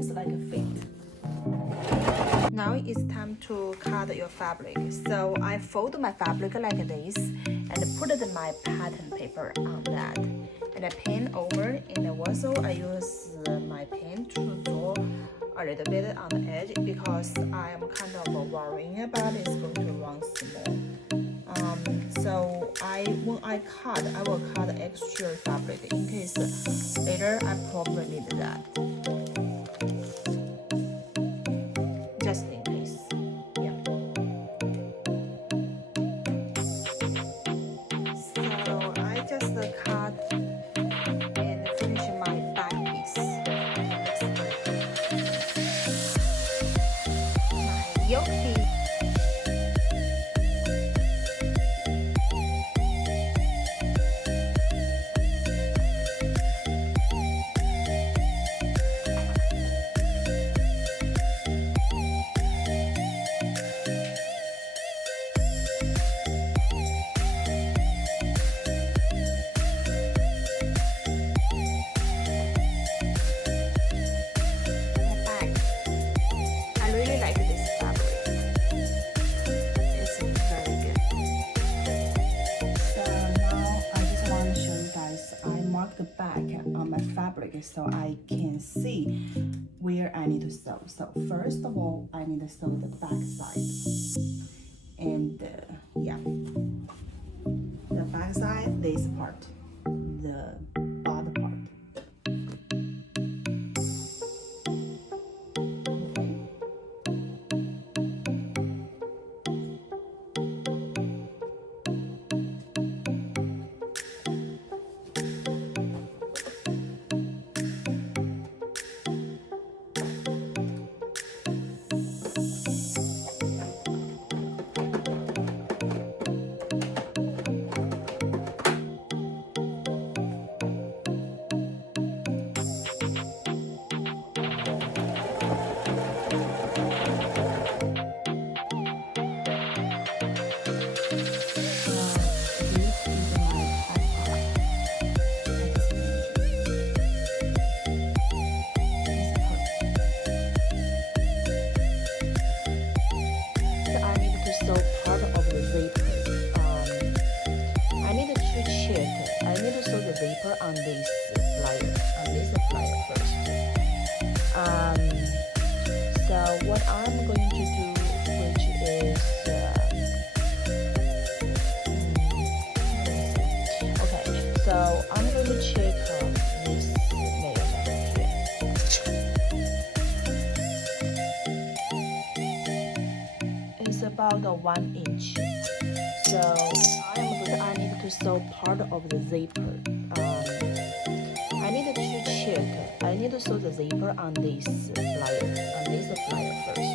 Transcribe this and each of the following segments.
looks like a fit. Now it's time to cut your fabric. So I fold my fabric like this and put my pattern paper on that. And I pin over, and also I use my pen to draw a little bit on the edge because I am kind of worrying about it's going to run small. So when I cut, I will cut extra fabric in case later I probably need that. Just in case. Yeah. So I just cut and finish my back piece. My yoke piece. The back on my fabric so I can see where I need to sew. So first of all, I need to sew the back side, and yeah, the back side, this part, the bottom part. On this flyer first. So what I'm going to do, which is okay, so I'm going to check this measurement here. It's about 1 inch. So I need to sew part of the zipper. I need to sew the zipper on this flyer first.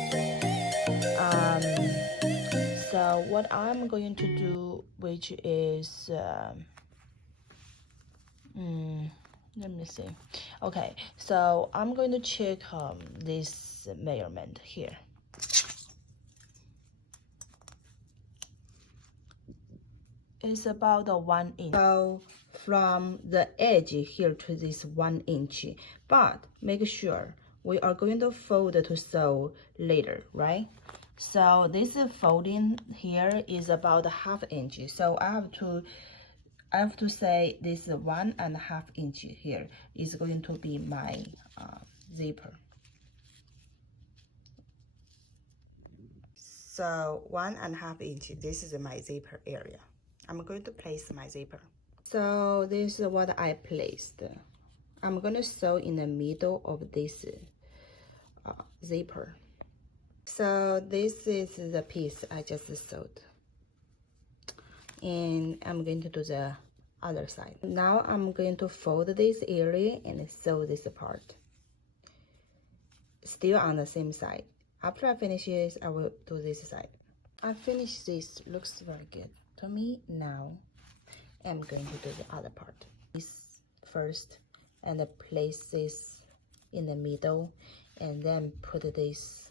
So what I'm going to do, which is let me see. Okay, so I'm going to check this measurement here. It's about 1 inch. So from the edge here to this 1 inch, but make sure we are going to fold to sew later, right? So this folding here is about 1/2 inch. So I have to say this 1.5 inch here is going to be my zipper. So 1.5 inch, this is my zipper area. I'm going to place my zipper. So this is what I placed. I'm going to sew in the middle of this zipper. So this is the piece I just sewed. And I'm going to do the other side. Now I'm going to fold this area and sew this part. Still on the same side. After I finish this, I will do this side. I finished this, looks very good to me. Now I'm going to do the other part. This first, and place this in the middle, and then put this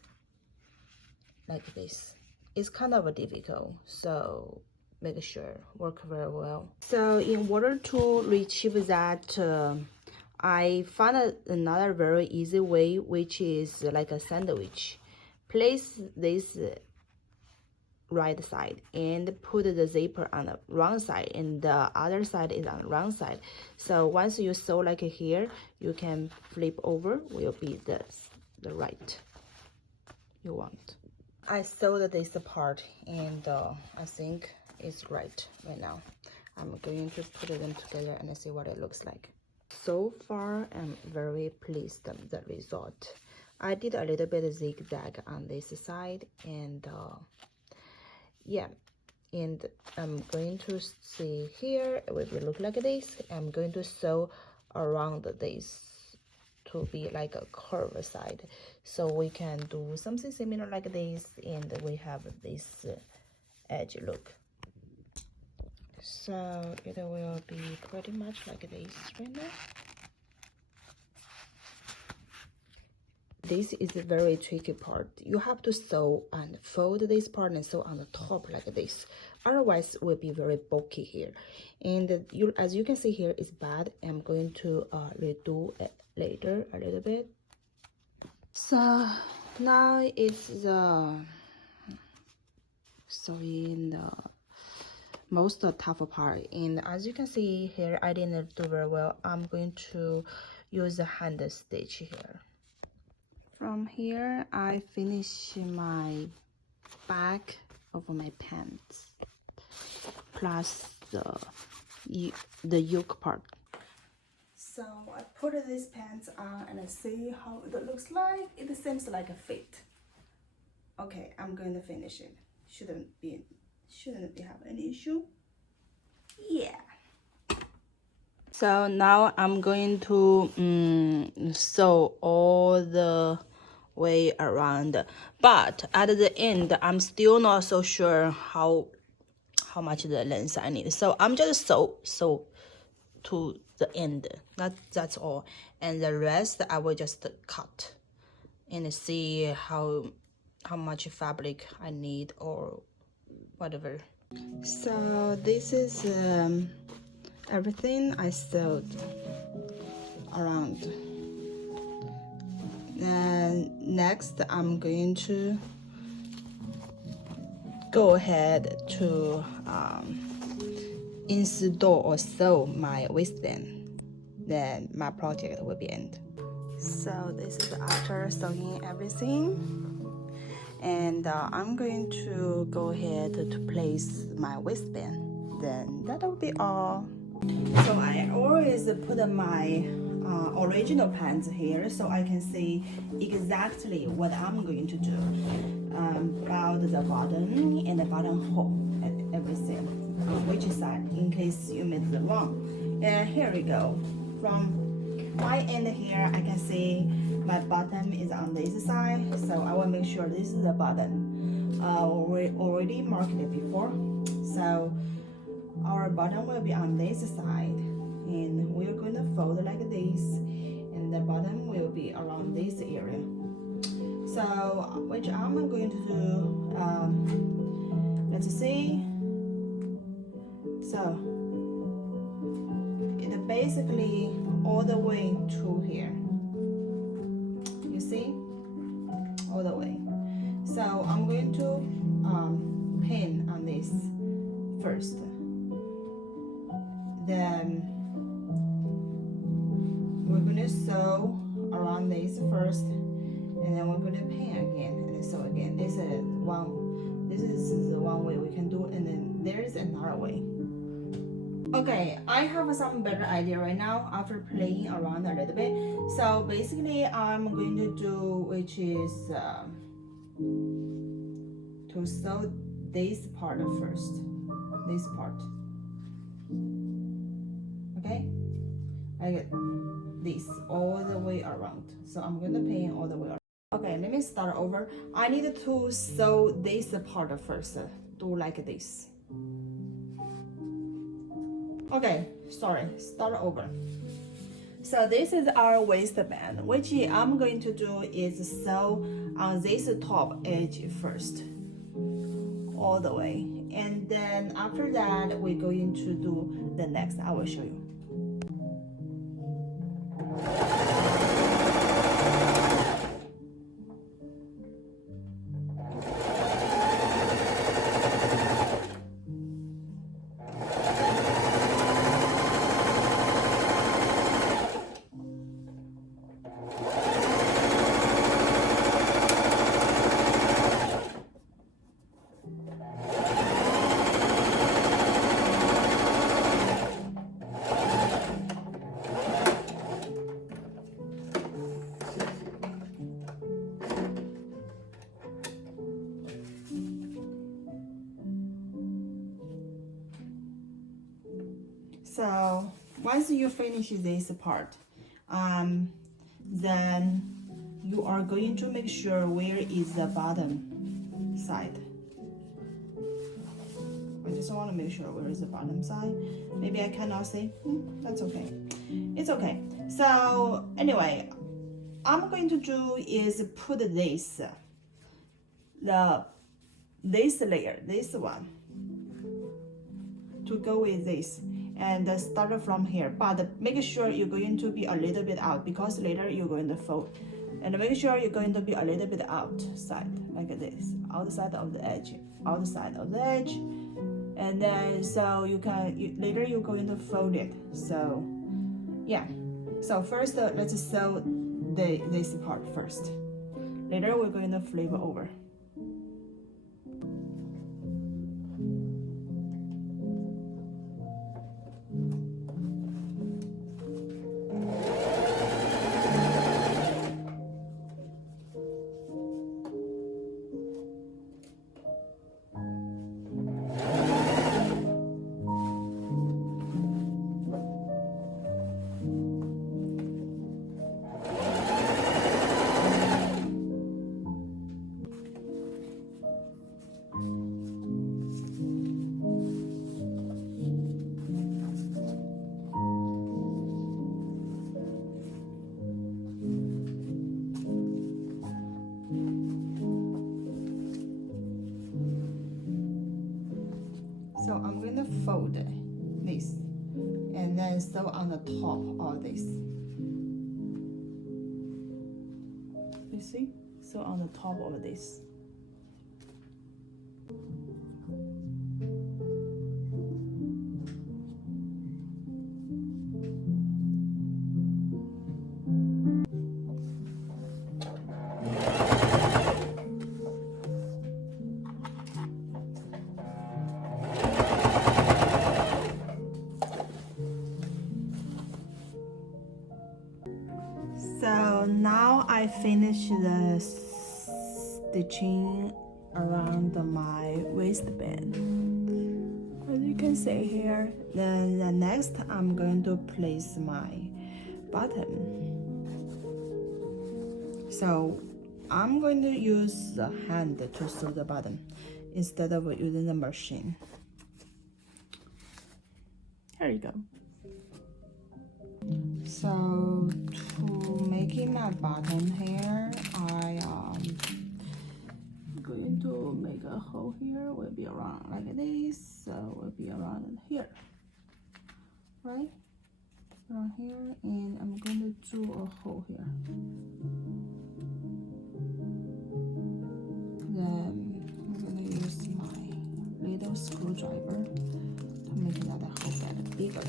like this. It's kind of difficult, so make sure work very well. So in order to retrieve that I found another very easy way, which is like a sandwich. Place this right side and put the zipper on the wrong side, and the other side is on the wrong side. So once you sew like here, you can flip over, will be the right you want. I sewed this part, and I think it's right now. I'm going to put them together and see what it looks like. So far, I'm very pleased with the result. I did a little bit of zigzag on this side, and yeah, and I'm going to see here it will look like this. I'm going to sew around this to be like a curved side, so we can do something similar like this, and we have this edge look. So it will be pretty much like this right now. This is a very tricky part. You have to sew and fold this part and sew on the top like this. Otherwise, it will be very bulky here. And as you can see here, it's bad. I'm going to redo it later a little bit. So now it's the sewing the most tough part. And as you can see here, I didn't do very well. I'm going to use a hand stitch here. From here, I finish my back of my pants plus the yoke part. So I put these pants on and I see how it looks like. It seems like a fit. Okay, I'm going to finish it. Shouldn't have any issue. Yeah. So now I'm going to sew all the way around, but at the end I'm still not so sure how much the length I need. So I'm just sew to the end. That's all, and the rest I will just cut and see how much fabric I need or whatever. So this is everything I sewed around. And next I'm going to go ahead to install or sew my waistband. Then my project will be end. So this is after sewing everything, and I'm going to go ahead to place my waistband. Then that will be all. So I always put my original pants here so I can see exactly what I'm going to do about the bottom and the buttonhole and everything, which side, in case you made it wrong. And here we go. From my end here, I can see my bottom is on this side, so I will make sure this is the bottom. We already marked it before, so our bottom will be on this side, and we're going to fold like this, and the bottom will be around this area. So which I'm going to do, let's see. So it basically all the way to here, you see, all the way. So I'm going to pin on this first. Then we're going to sew around this first, and then we're going to pin again and sew again. This is the one way we can do it, and then there is another way. Okay, I have some better idea right now after playing around a little bit. So basically I'm going to do, which is to sew this part first, this part. Okay, I get this all the way around, so I'm gonna pin all the way around. Okay, let me start over. I need to sew this part first, do like this. Okay, sorry, start over. So this is our waistband, which I'm going to do is sew on this top edge first, all the way, and then after that we're going to do the next. I will show you. So once you finish this part, then you are going to make sure where is the bottom side. I just want to make sure where is the bottom side. Maybe I cannot see. That's okay. It's okay. So anyway, I'm going to do is put this layer, this one, to go with this, and start from here. But make sure you're going to be a little bit out, because later you're going to fold. And make sure you're going to be a little bit outside, like this, outside of the edge, outside of the edge. And then so later you're going to fold it. So yeah. So first let's sew this part first. Later we're going to flip over. So I'm going to fold this and then sew on the top of this. You see? Sew on the top of this. So now I finished the stitching around my waistband, as you can see here. Then the next I'm going to place my bottom. So I'm going to use the hand to sew the bottom instead of using the machine. Here you go. So to making my bottom here, I am going to make a hole here. Will be around like this. So will be around here, right? Around here, and I'm going to do a hole here. Then I'm going to use my little screwdriver to make that hole get bigger.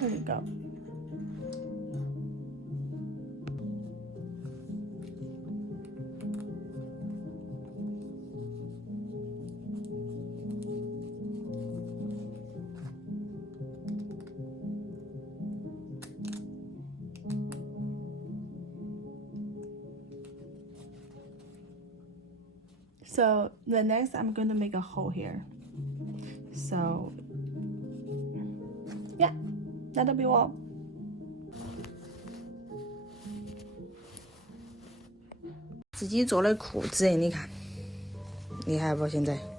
Here we go. So the next I'm going to make a hole here. So yeah, that'll be all. 自己做的裤子，你看厉害不？现在。